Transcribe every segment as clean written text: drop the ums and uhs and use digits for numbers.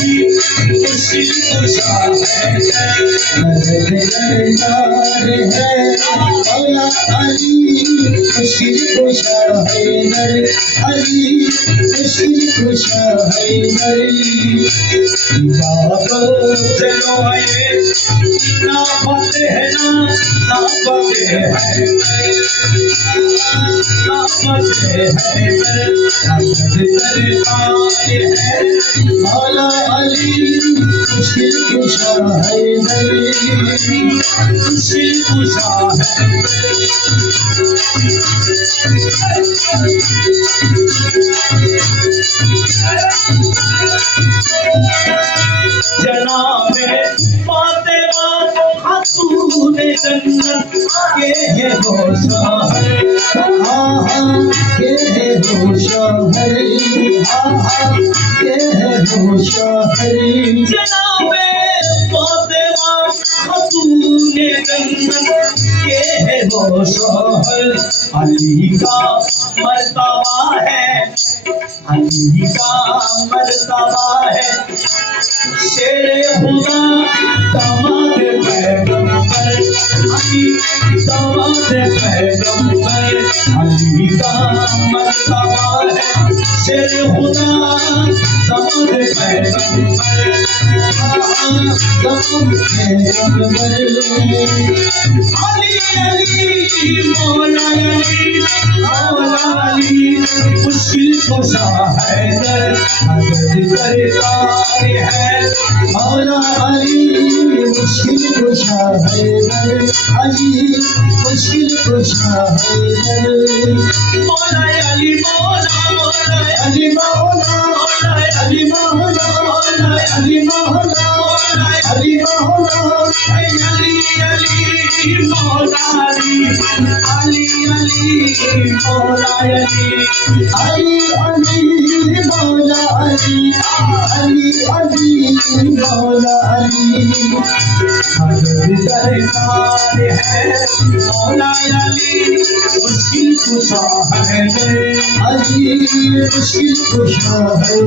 मुश्किल कुशा है मौला अली मुश्किल कुशा है अली मुश्किल कुशा है चलो आए ना पाते है ना पाते है ना पाते है मौला अली मुश्किल कुशा है मुश्किल कुशा है जनाबे फातिमा खातूने जन्नत के है होशा है के है होशा है के है होशा है जनाबे फातिमा खातूने जन्नत के है होशा है अली का मर्तबा है अली का मर्तबा है शेरे खुदा दामाद पैगंबर अली दामाद पैगंबर अली का मर्तबा है शेरे खुदा दामाद पैगंबर अली अली मौला अली मुश्किल कुशा है मदद करतार है मौला अली मुश्किल कुशा है अली मुश्किल कुशा है मौला अली मौला अली मौला अली मौला अली मौला अली मौला अली अली मौला अली अली अली मौला अली अली अली मौला अली अली अली मौला अली मदद सरकार है मौला अली मुश्किल कुशा है अली मुश्किल कुशा है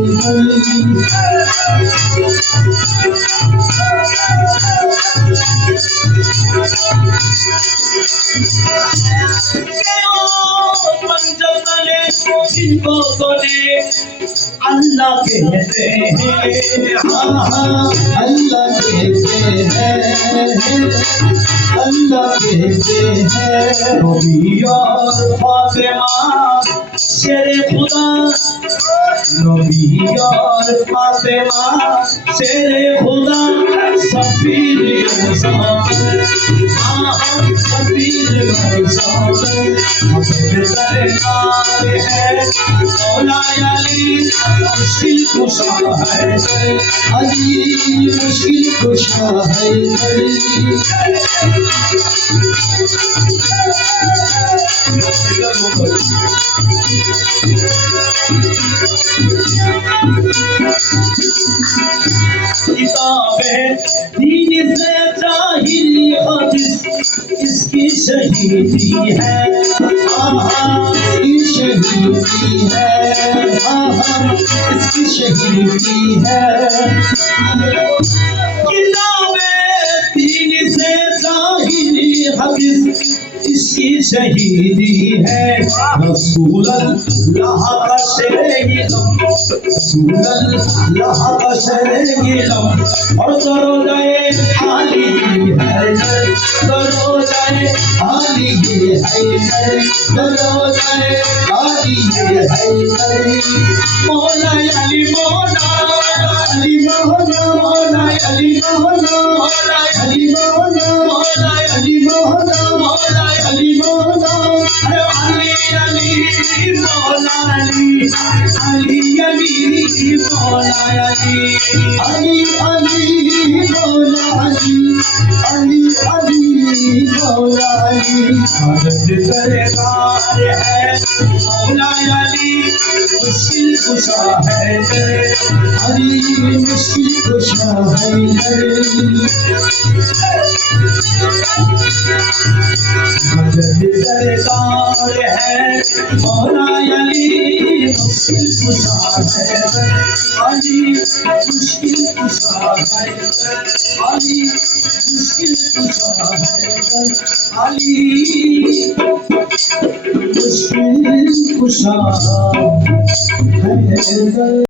जिनको तोने अल्लाह कहते हैं अल्लाह कहते हैं अल्लाह कहते हैं नबी और फातिमा शेरे खुदा नबी और फातिमा शेरे खुदा सफीर मुसाफिर सफीर मुसाफिर मदद सरकार है मौला अली मुश्किल कुशा है अली मुश्किल कुशा है किताबें दीन से जाहिली हदीस इसकी शहीदी है इसकी शहीदी है इसकी शहीदी है किताबें दीन से जाहिली हदीस इसकी शहीदी है रसूल अल्लाह का शेर-ए-गम रसूल अल्लाह का शेर-ए-गम और करो जाए आली है करो जाए आली है करो जाए आली है मौला अली मौला अली मौला मौला अली मौला मौला अली मौला मौला अली मौला मौला अली मौला अली अली मौला अली अली अली मौला अली अली अली मौला अली अली अली मौला अली मदद सरकार है मौला अली मुश्किल कुशा है अली मुश्किल कुशा है मदद सरकार है मौला अली मुश्किल कुशा है अली मुश्किल कुशा है दर खाली, मुश्किल कुशा है दर खाली, मुश्किल कुशा है दर